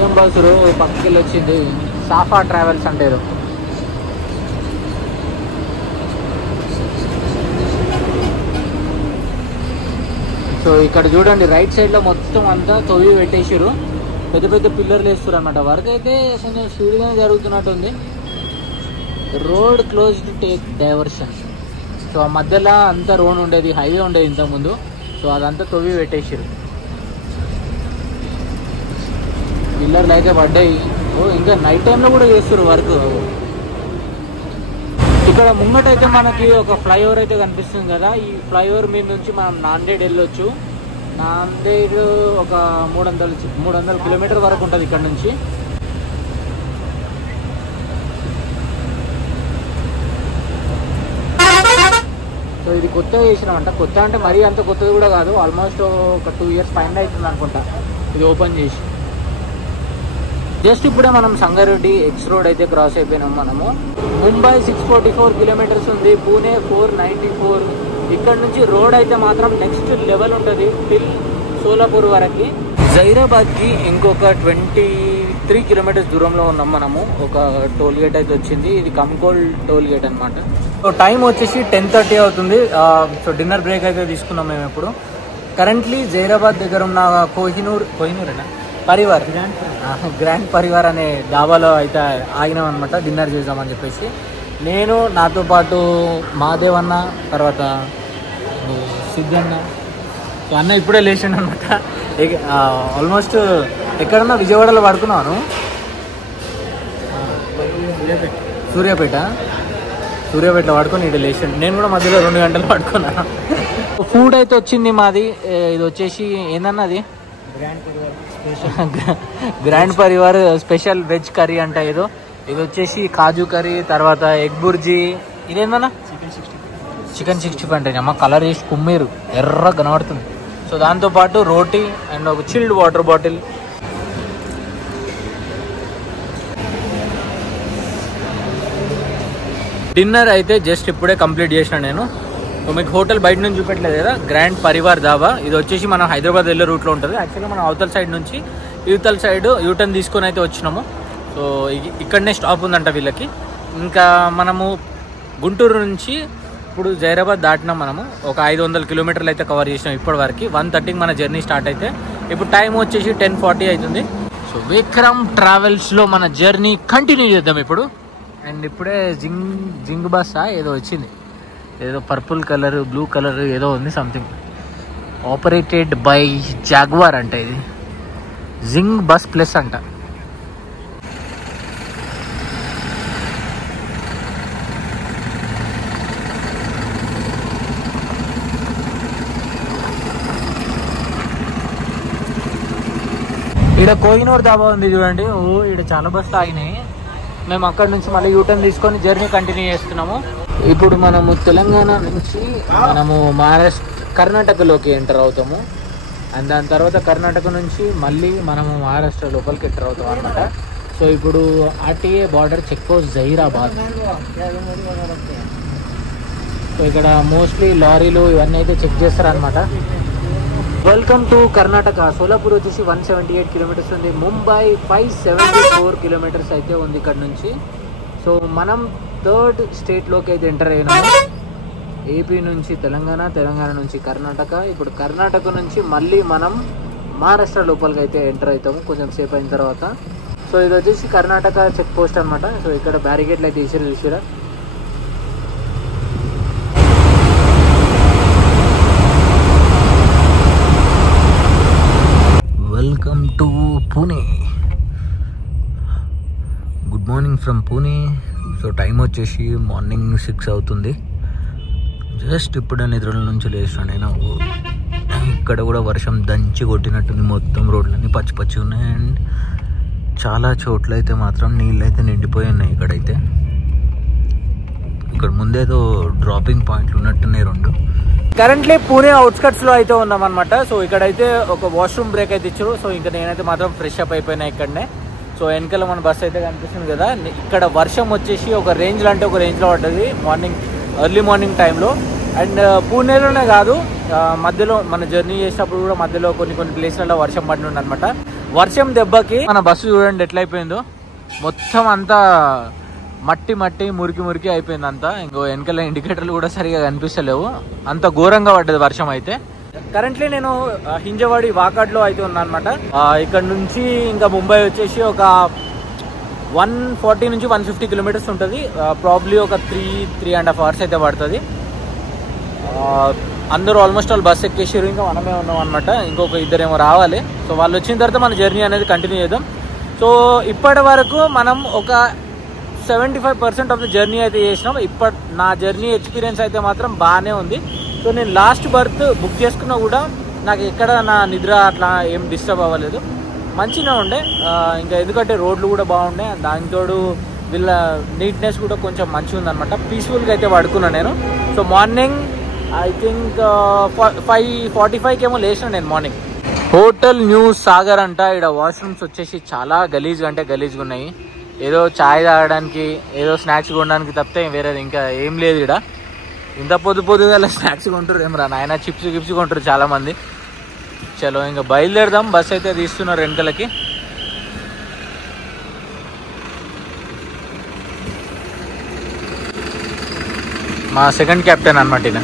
ఏం బస్సు పక్కకి వచ్చింది, సాఫా ట్రావెల్స్ అంటారు. సో ఇక్కడ చూడండి రైట్ సైడ్లో మొత్తం అంతా తొవ్వి పెట్టేసారు, పెద్ద పెద్ద పిల్లర్లు వేస్తారు అనమాట. వర్క్ అయితే కొంచెం స్పీడ్గానే జరుగుతున్నట్టుంది. Road close to take diversion. So ఆ మధ్యలో అంతా రోడ్ ఉండేది, హైవే ఉండేది ఇంతకుముందు. సో అదంతా తొవ్వి పెట్టేసారు. పిల్లర్లు అయితే పడ్డాయి. ఇంకా నైట్ టైంలో కూడా చేస్తారు వర్క్. ఇక్కడ ముంగటైతే మనకి ఒక ఫ్లైఓవర్ అయితే కనిపిస్తుంది కదా. ఈ ఫ్లైఓవర్ మీద నుంచి మనం నాందేడ్ వెళ్ళొచ్చు. నాందేడ్ ఒక 300 కిలోమీటర్ వరకు ఉంటుంది ఇక్కడ నుంచి. సో ఇది కొత్తగా చేసినామంట. కొత్త అంటే మరీ అంత కొత్తది కూడా కాదు. ఆల్మోస్ట్ ఒక 2 years పైన అవుతుంది అనుకుంటా ఇది ఓపెన్ చేసి. జస్ట్ ఇప్పుడే మనం సంగారెడ్డి ఎక్స్ రోడ్ అయితే క్రాస్ అయిపోయినాం మనము. ముంబై 644 కిలోమీటర్స్ ఉంది, పూణే 494. ఇక్కడ నుంచి రోడ్ అయితే మాత్రం నెక్స్ట్ లెవెల్ ఉంటుంది టిల్ సోలాపూర్ వరకు. జైరాబాద్కి ఇంకొక 23 కిలోమీటర్స్ దూరంలో ఉన్నాం మనము. ఒక టోల్ గేట్ అయితే వచ్చింది. ఇది కమ్కోల్ టోల్ గేట్ అనమాట. సో టైం వచ్చేసి 10:30 అవుతుంది. సో డిన్నర్ బ్రేక్ అయితే తీసుకున్నాం మేము ఇప్పుడు. కరెంట్లీ జైరాబాద్ దగ్గర ఉన్న కోహినూరేనా గ్రాండ్ పరివార్ అనే డాబాలో అయితే ఆగినాం అనమాట డిన్నర్ చేద్దామని చెప్పేసి. నేను, నాతో పాటు మాదేవ్ అన్న, తర్వాత సిద్ధన్న. సో అన్న ఇప్పుడే లేచిండు అనమాట. ఆల్మోస్ట్ ఎక్కడన్నా విజయవాడలో పడుకున్నాను, సూర్యాపేటలో పడుకొని ఇక్కడ లేచిండు. నేను కూడా మధ్యలో 2 గంటలు పడుకున్నాను. ఫుడ్ అయితే వచ్చింది మాది. ఇది వచ్చేసి ఏందన్నది Grand Parivar special veg curry అంట ఏదో. ఇది వచ్చేసి కాజు కర్రీ, తర్వాత ఎగ్ బుర్జీ. ఇదేందన్నా చికెన్ 65 అంటే అమ్మ కలర్ వేసి కుమ్మేరు ఎర్ర కనబడుతుంది. సో దాంతోపాటు రోటీ అండ్ ఒక చిల్డ్ వాటర్ బాటిల్. డిన్నర్ అయితే జస్ట్ ఇప్పుడే కంప్లీట్ చేసిన నేను. మీకు హోటల్ బయట నుంచి చూపెట్టలేదు కదా, గ్రాండ్ పరివార్ దాబా. ఇది వచ్చేసి మనం హైదరాబాద్ వెళ్ళే రూట్లో ఉంటుంది. యాక్చువల్గా మనం అవతల సైడ్ నుంచి యువతల సైడ్ యూటర్న్ తీసుకొని అయితే వచ్చినాము. సో ఇక్కడనే స్టాప్ ఉందంట వీళ్ళకి. ఇంకా మనము గుంటూరు నుంచి ఇప్పుడు జైరాబాద్ దాటినాం. మనము ఒక 500 కిలోమీటర్లు అయితే కవర్ చేసినాం ఇప్పటి వరకు. 1:30కి మన జర్నీ స్టార్ట్ అయితే ఇప్పుడు టైం వచ్చేసి 10:40 అవుతుంది. సో విక్రమ్ ట్రావెల్స్లో మన జర్నీ కంటిన్యూ చేద్దాం ఇప్పుడు. అండ్ ఇప్పుడే జింగ్ బస్ ఏదో వచ్చింది, ఏదో పర్పుల్ కలర్ బ్లూ కలర్ ఏదో ఉంది సంథింగ్. ఆపరేటెడ్ బై జాగ్వార్ అంట. ఇది జింగ్ బస్ ప్లస్ అంట. ఇక్కడ కోహినూర్ దాబా ఉంది చూడండి. ఇక్కడ చాలా బస్సులు ఆగినాయి. మేము అక్కడ నుంచి మళ్ళీ యూటర్న్ తీసుకొని జర్నీ కంటిన్యూ చేస్తున్నాము. ఇప్పుడు మనము తెలంగాణ నుంచి మనము కర్ణాటకలోకి ఎంటర్ అవుతాము. అండ్ దాని తర్వాత కర్ణాటక నుంచి మళ్ళీ మనము మహారాష్ట్ర లోపలికి ఎంటర్ అవుతాం అనమాట. సో ఇప్పుడు RTA border check post Zaheerabad. So ఇక్కడ మోస్ట్లీ లారీలు ఇవన్నీ అయితే చెక్ చేస్తారనమాట. Welcome to Karnataka. సోలాపూర్ వచ్చేసి 178 కిలోమీటర్స్ ఉంది. ముంబై 574 కిలోమీటర్స్ అయితే ఉంది ఇక్కడ నుంచి. సో మనం 3rd స్టేట్లోకి అయితే ఎంటర్ అయినాము. ఏపీ నుంచి తెలంగాణ, తెలంగాణ నుంచి కర్ణాటక. ఇప్పుడు కర్ణాటక నుంచి మళ్ళీ మనం మహారాష్ట్ర లోపలికి అయితే ఎంటర్ అవుతాము కొంచెం సేపు అయిన తర్వాత. సో ఇది వచ్చేసి కర్ణాటక చెక్ పోస్ట్ అనమాట. సో ఇక్కడ బ్యారికేడ్లు అయితే చూసారా. Welcome to Pune. Good morning from Pune. So time వచ్చేసి మార్నింగ్ 6 అవుతుంది. జస్ట్ ఇప్పుడు నిద్రల నుంచి లేచాను నేను. ఇక్కడ కూడా వర్షం దంచి కొట్టినట్టుంది. మొత్తం రోడ్లన్నీ పచ్చి పచ్చి ఉన్నాయి. అండ్ చాలా చోట్ల అయితే మాత్రం నీళ్ళు అయితే నిండిపోయి ఉన్నాయి. ఇక్కడైతే ఇక్కడ ముందేదో డ్రాపింగ్ పాయింట్లు ఉన్నట్టున్నాయి 2. కరెంట్లీ పూణే అవుట్స్కట్స్లో అయితే ఉన్నాం అనమాట. సో ఇక్కడైతే ఒక వాష్రూమ్ బ్రేక్ అయితే ఇచ్చారు. సో ఇంకా నేనైతే మాత్రం ఫ్రెష్ అప్ అయిపోయినా ఇక్కడనే. సో వెనకాల మన బస్ అయితే కనిపిస్తుంది కదా. ఇక్కడ వర్షం వచ్చేసి ఒక రేంజ్లో అంటే ఒక రేంజ్లో పడ్డది ఎర్లీ మార్నింగ్ టైంలో. అండ్ పూణేలోనే కాదు, మధ్యలో మన జర్నీ చేసినప్పుడు కూడా మధ్యలో కొన్ని ప్లేస్లలో వర్షం పడినండి అనమాట. వర్షం దెబ్బకి మన బస్సు చూడండి ఎట్లయిపోయిందో. మొత్తం అంతా మట్టి మురికి అయిపోయింది అంతా. ఇంకో వెనకాల ఇండికేటర్లు కూడా సరిగా కనిపిస్తలేవు. అంత ఘోరంగా పడ్డది వర్షం అయితే. కరెంట్లీ నేను హింజవాడి వాకాడ్లో అయితే ఉన్నా అనమాట. ఇక్కడ నుంచి ఇంకా ముంబై వచ్చేసి ఒక 140 నుంచి 150 కిలోమీటర్స్ ఉంటుంది. ప్రాబ్లీ ఒక 3.5 అవర్స్ అయితే పడుతుంది. అందరూ ఆల్మోస్ట్ వాళ్ళు బస్ ఎక్కేసారు. ఇంకా మనమే ఉన్నాం అనమాట. ఇంకొక 2 రావాలి. సో వాళ్ళు వచ్చిన తర్వాత మన జర్నీ అనేది కంటిన్యూ చేద్దాం. సో ఇప్పటి వరకు మనం ఒక 75% ఆఫ్ ద జర్నీ అయితే చేసినాం. నా జర్నీ ఎక్స్పీరియన్స్ అయితే మాత్రం బాగానే ఉంది. సో నేను లాస్ట్ బర్త్ బుక్ చేసుకున్నా కూడా నాకు ఎక్కడ నా నిద్ర అట్లా ఏం డిస్టర్బ్ అవ్వలేదు, మంచిగా ఉండే. ఇంకా ఎందుకంటే రోడ్లు కూడా బాగుండే, దానితోడు వీళ్ళ నీట్నెస్ కూడా కొంచెం మంచిగా ఉందన్నమాట. పీస్ఫుల్గా అయితే పడుకున్నాను నేను. సో మార్నింగ్ ఐ థింక్ 5:45 ఏమో లేచిన నేను మార్నింగ్. హోటల్ న్యూ సాగర్ అంట. ఇక్కడ వాష్రూమ్స్ వచ్చేసి చాలా గలీజ్గా అంటే గలీజ్గా ఉన్నాయి. ఏదో చాయ్ తాగడానికి ఏదో స్నాక్స్ కొనడానికి తప్పితే వేరేది ఇంకా ఏం లేదు. ఇక్కడ ఇంత పొద్దుగా స్నాక్స్ కొంటారు ఏమరా నాయన, చిప్స్ గిప్స్ కొంటారు చాలా మంది. చలో ఇంకా బయలుదేరదాం. బస్ అయితే తీస్తున్నారు వెనకలకి. మా సెకండ్ కెప్టెన్ అనమాట ఈయన.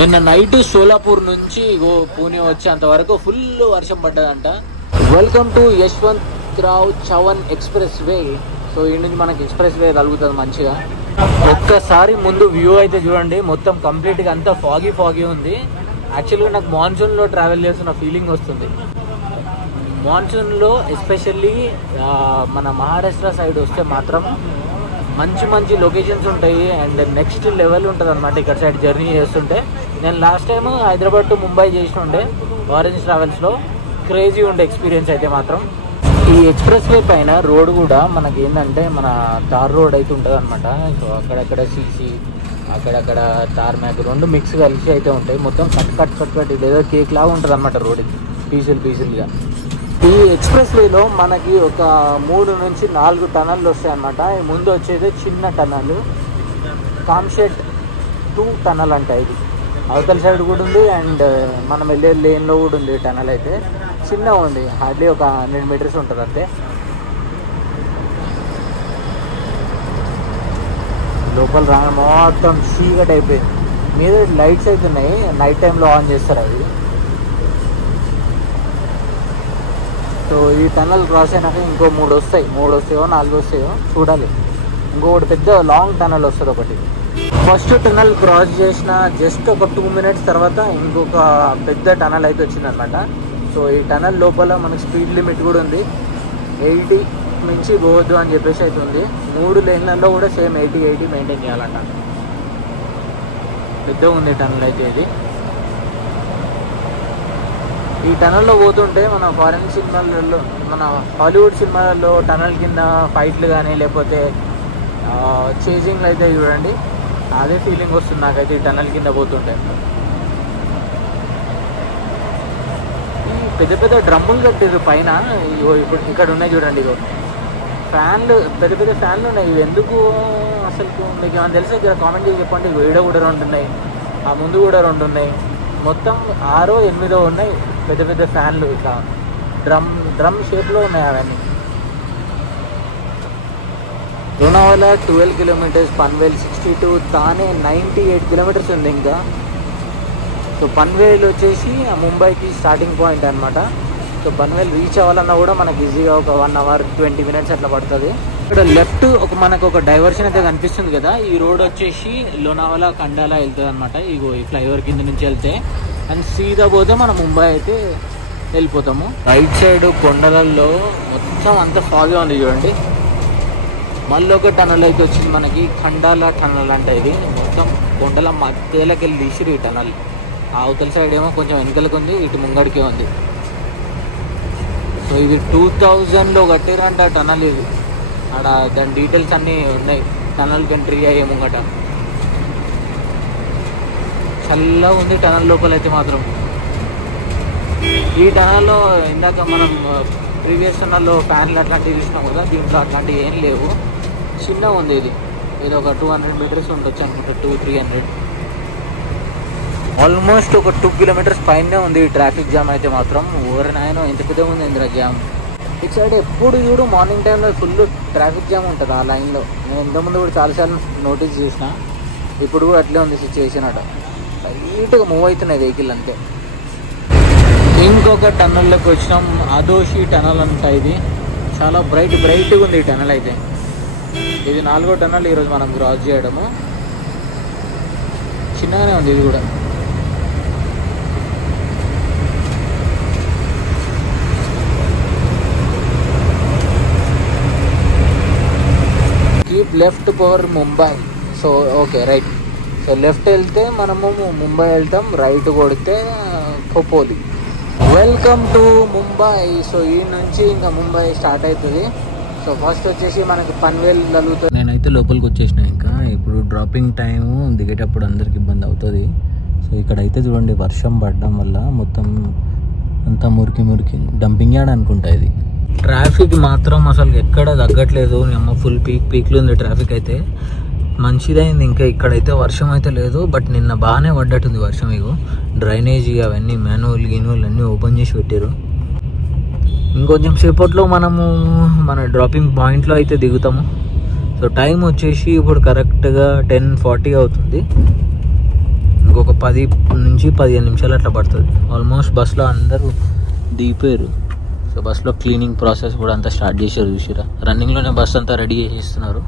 నిన్న నైట్ సోలాపూర్ నుంచి పూణే వచ్చేంత వరకు ఫుల్ వర్షం పడ్డదంట. Welcome to Yashwantrao Chavan expressway. So ఈ నుంచి మనకి ఎక్స్ప్రెస్ వే కలుగుతుంది మంచిగా. ఒక్కసారి ముందు వ్యూ అయితే చూడండి, మొత్తం కంప్లీట్గా అంతా ఫాగీ ఉంది. యాక్చువల్గా నాకు మాన్సూన్లో ట్రావెల్ చేస్తున్న ఫీలింగ్ వస్తుంది. మాన్సూన్లో ఎస్పెషల్లీ మన మహారాష్ట్ర సైడ్ వస్తే మాత్రం మంచి లొకేషన్స్ ఉంటాయి అండ్ నెక్స్ట్ లెవెల్ ఉంటుంది అనమాట ఇక్కడ సైడ్ జర్నీ చేస్తుంటే. నేను last time Hyderabad to Mumbai చేసి ఉండే ఆరెంజ్ ట్రావెల్స్లో. క్రేజీ ఉండే ఎక్స్పీరియన్స్ అయితే మాత్రం. ఈ ఎక్స్ప్రెస్ వే పైన రోడ్ కూడా మనకి ఏంటంటే మన తార్ రోడ్ అయితే ఉంటుంది అనమాట. సో అక్కడక్కడ సీసీ, అక్కడక్కడ తార్ మ్యాక్ రెండు మిక్స్ కలిసి అయితే ఉంటాయి. మొత్తం కట్ ఏదో కేక్ లాగా ఉంటుంది అనమాట రోడ్, పీసులుగా. ఈ ఎక్స్ప్రెస్ వేలో మనకి ఒక 3 నుంచి 4 టనళ్ళు వస్తాయి అన్నమాట. ముందు వచ్చేది చిన్న టనల్, కామ్షెట్ 2 టనల్ అంట. ఇది అవతల సైడ్ కూడా ఉంది అండ్ మనం వెళ్ళే లేన్లో కూడా ఉంది. టనల్ అయితే చిన్నగా ఉంది, హార్డ్లీ ఒక 100 మీటర్స్ ఉంటుంది అంతే. లోపల రా మొత్తం చీకటి అయిపోయింది. మీద లైట్స్ అయితే ఉన్నాయి, నైట్ టైంలో ఆన్ చేస్తారు అవి. సో ఈ టనల్ క్రాస్ అయినాక ఇంకో 3 వస్తాయో 4 వస్తాయో చూడాలి. ఇంకొకటి పెద్ద లాంగ్ టనల్ వస్తుంది ఒకటి. ఫస్ట్ టనల్ క్రాస్ చేసిన జస్ట్ ఒక 2 మినిట్స్ తర్వాత ఇంకొక పెద్ద టనల్ అయితే వచ్చిందనమాట. సో ఈ టనల్ లోపల మనకి స్పీడ్ లిమిట్ కూడా ఉంది, 80 మించి పోవద్దు అని చెప్పేసి అయితే ఉంది. 3 లేన్లలో కూడా సేమ్ 80 మెయింటైన్ చేయాలంట. పెద్దగా ఉంది టనల్ అయితే ఇది. ఈ టనల్లో పోతుంటే మన ఫారెన్ సినిమాలలో, మన హాలీవుడ్ సినిమాలలో టనల్ కింద ఫైట్లు కానీ లేకపోతే చేజింగ్లు అయితే చూడండి, అదే ఫీలింగ్ వస్తుంది నాకైతే ఈ టనల్ కింద పోతుంటే. ఈ పెద్ద డ్రమ్ములు కట్టారు పైన. ఇప్పుడు ఇక్కడ ఉన్నాయి చూడండి, ఇగో ఫ్యాన్లు, పెద్ద ఫ్యాన్లు ఉన్నాయి. ఇవి ఎందుకు అసలు మీకు ఏమైనా తెలిసి కామెంట్ చేసి చెప్పండి. వీడ కూడా 2 ఉన్నాయి, ఆ ముందు కూడా 2 ఉన్నాయి. మొత్తం 6 8 ఉన్నాయి పెద్ద ఫ్యాన్లు. ఇట్లా డ్రమ్ షేప్లో ఉన్నాయి అవన్నీ. లోనావాలా 12 కిలోమీటర్స్, పన్వేల్ 62, తానే 98 కిలోమీటర్స్ ఉంది ఇంకా. సో పన్వేల్ వచ్చేసి ముంబైకి స్టార్టింగ్ పాయింట్ అనమాట. సో పన్వేల్ రీచ్ అవ్వాలన్నా కూడా మనకి ఈజీగా ఒక 1 అవర్ 20 మినిట్స్ అట్లా పడుతుంది. ఇక్కడ లెఫ్ట్ మనకు ఒక డైవర్షన్ అయితే కనిపిస్తుంది కదా. ఈ రోడ్ వచ్చేసి లోనావాలా ఖండాలా వెళ్తుంది అనమాట. ఇగో ఈ ఫ్లైఓవర్ కింద నుంచి వెళ్తే అండ్ సీదా పోతే మనం ముంబై అయితే వెళ్ళిపోతాము. రైట్ సైడ్ కొండలలో మొత్తం అంత ఫాగ్గా ఉంది చూడండి. మళ్ళీ ఒక టనల్ అయితే వచ్చింది మనకి, ఖండాలా టనల్ అంటే. ఇది మొత్తం కొండల మధ్యలోకి వెళ్ళి తీసిరు ఈ టనల్. ఆ అవతల సైడ్ ఏమో కొంచెం వెనుకలకు ఉంది, ఇటు ముంగడికే ఉంది. సో ఇది 2000లో కట్టారంట టనల్. ఇది ఆడ దాని డీటెయిల్స్ అన్నీ ఉన్నాయి. టనల్కి ఎంట్రీ అయ్యే ముంగట చల్లగా ఉంది టనల్ లోపల అయితే మాత్రం. ఈ టనల్లో ఇందాక మనం ప్రీవియస్ టనల్లో ఫ్యాన్లు అట్లాంటివి చూసినాం కదా, దీంట్లో అట్లాంటివి ఏం లేవు. చిన్నగా ఉంది ఇది. ఇది ఒక 200 మీటర్స్ ఉండొచ్చు అనుకుంటా, 200-300. ఆల్మోస్ట్ ఒక 2 కిలోమీటర్స్ పైనే ఉంది ఈ ట్రాఫిక్ జామ్ అయితే మాత్రం. ఓరనాయనో ఇంత పెద్దగా ఉంది ఇంద్ర జామ్. ఇటు సైడ్ ఎప్పుడు చూడు మార్నింగ్ టైంలో ఫుల్ ట్రాఫిక్ జామ్ ఉంటుంది ఆ లైన్లో. నేను ఇంతకుముందు కూడా చాలాసార్లు నోటీస్ చేసిన, ఇప్పుడు కూడా అట్లే ఉంది సిచ్యువేషన్. అట లైట్గా మూవ్ అవుతున్నాయి వెహికల్ అంతే. ఇంకొక టనల్లోకి వచ్చినాం, అదోషి టనల్ అంట ఇది. చాలా బ్రైట్గా ఉంది ఈ టనల్ అయితే. ఇది 4వ టనల్ ఈరోజు మనం క్రాస్ చేయడము. చిన్నగానే ఉంది ఇది కూడా. Keep left for Mumbai. So okay right. So left వెళ్తే మనము ముంబై వెళ్తాం, రైట్ కొడితే Khopoli. Welcome to Mumbai. So ఈ నుంచి ఇంకా ముంబై స్టార్ట్ అవుతుంది. సో ఫస్ట్ వచ్చేసి మనకి పన్వేల్ కలుగుతుంది. నేనైతే లోపలికి వచ్చేసిన. ఇంకా ఇప్పుడు డ్రాపింగ్ టైం, దిగేటప్పుడు అందరికి ఇబ్బంది అవుతుంది. సో ఇక్కడైతే చూడండి, వర్షం పడడం వల్ల మొత్తం అంతా మురికి డంపింగ్ యార్డ్ అనుకుంటా ఇది. ట్రాఫిక్ మాత్రం అసలు ఎక్కడ తగ్గట్లేదు. అమ్మ ఫుల్ పీక్లు ఉంది ట్రాఫిక్ అయితే. మంచిదైంది ఇంకా ఇక్కడైతే వర్షం అయితే లేదు, బట్ నిన్న బాగానే పడ్డట్టుంది వర్షం. ఇగో డ్రైనేజీ అవన్నీ మాన్యువల్ అన్నీ ఓపెన్ చేసి పెట్టారు. ఇంకొంచెం సేపట్లో మనము మన డ్రాపింగ్ పాయింట్లో అయితే దిగుతాము. సో టైం వచ్చేసి ఇప్పుడు కరెక్ట్గా 10:40 అవుతుంది. ఇంకొక 10 నుంచి 15 నిమిషాలు అట్లా పడుతుంది. ఆల్మోస్ట్ బస్లో అందరూ దిగిపోయారు. సో బస్లో క్లీనింగ్ ప్రాసెస్ కూడా అంతా స్టార్ట్ చేశారు. చూసిరా, రన్నింగ్లోనే బస్ అంతా రెడీ చేసేస్తున్నారు.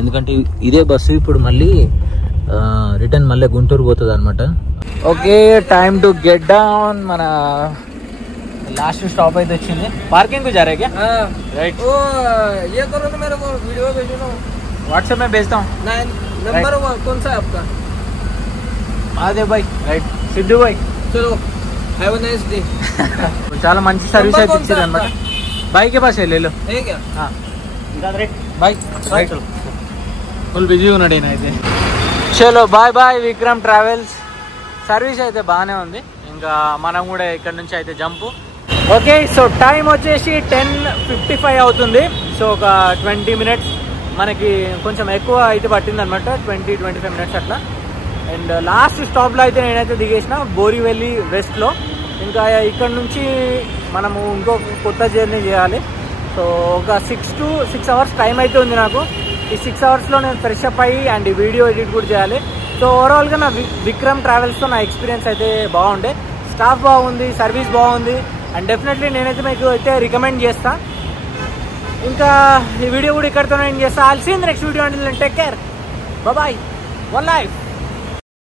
ఎందుకంటే ఇదే బస్సు ఇప్పుడు మళ్ళీ రిటర్న్ మళ్ళీ గుంటూరు పోతుంది అనమాట. Okay, time to get down. మన लास्ट स्टॉप है तो अच्छी पार्किंग को जा रहे हैं क्या? राइट. ये करो ना, मेरे को वीडियो भेजो ना, व्हाट्सएप में भेजता हूँ. नंबर कौन सा है आपका? महादेव भाई. राइट. सिद्धू भाई. चलो, हैव अ नाइस डे. చాలా మంచి సర్వీస్ అయితే ఇచ్చారు అన్నమాట. బాయ్ కే పాస్ ले लो. है क्या? हां right bye. Right. Full busy ఉన్నాడు ఈయన అయితే. చలో bye bye Vikram travels. Service అయితే బాగానే ఉంది. ఇంకా మనం కూడా ఇక్కడ నుంచి అయితే జంపు. ఓకే, సో టైం వచ్చేసి 10:55 అవుతుంది. సో ఒక 20 మినిట్స్ మనకి కొంచెం ఎక్కువ అయితే పట్టింది అనమాట, 20-25 మినిట్స్ అట్లా. అండ్ లాస్ట్ స్టాప్లో అయితే నేనైతే దిగేసిన బోరివెల్లి వెస్ట్లో. ఇంకా ఇక్కడ నుంచి మనము ఇంకో కొత్త జర్నీ చేయాలి. సో ఒక 6 అవర్స్ టైం అయితే ఉంది నాకు. ఈ 6 అవర్స్లో నేను ఫ్రెష్ అప్ అయ్యి అండ్ ఈ వీడియో ఎడిట్ కూడా చేయాలి. సో ఓవరాల్గా నా విక్రమ్ ట్రావెల్స్తో నా ఎక్స్పీరియన్స్ అయితే బాగుండే. స్టాఫ్ బాగుంది, సర్వీస్ బాగుంది, అండ్ డెఫినెట్లీ నేనైతే మీకు అయితే రికమెండ్ చేస్తా. ఇంకా ఈ వీడియో కూడా ఇక్కడితో నేను చేస్తా. I'll see in the next video. Until then take care, bye, one life.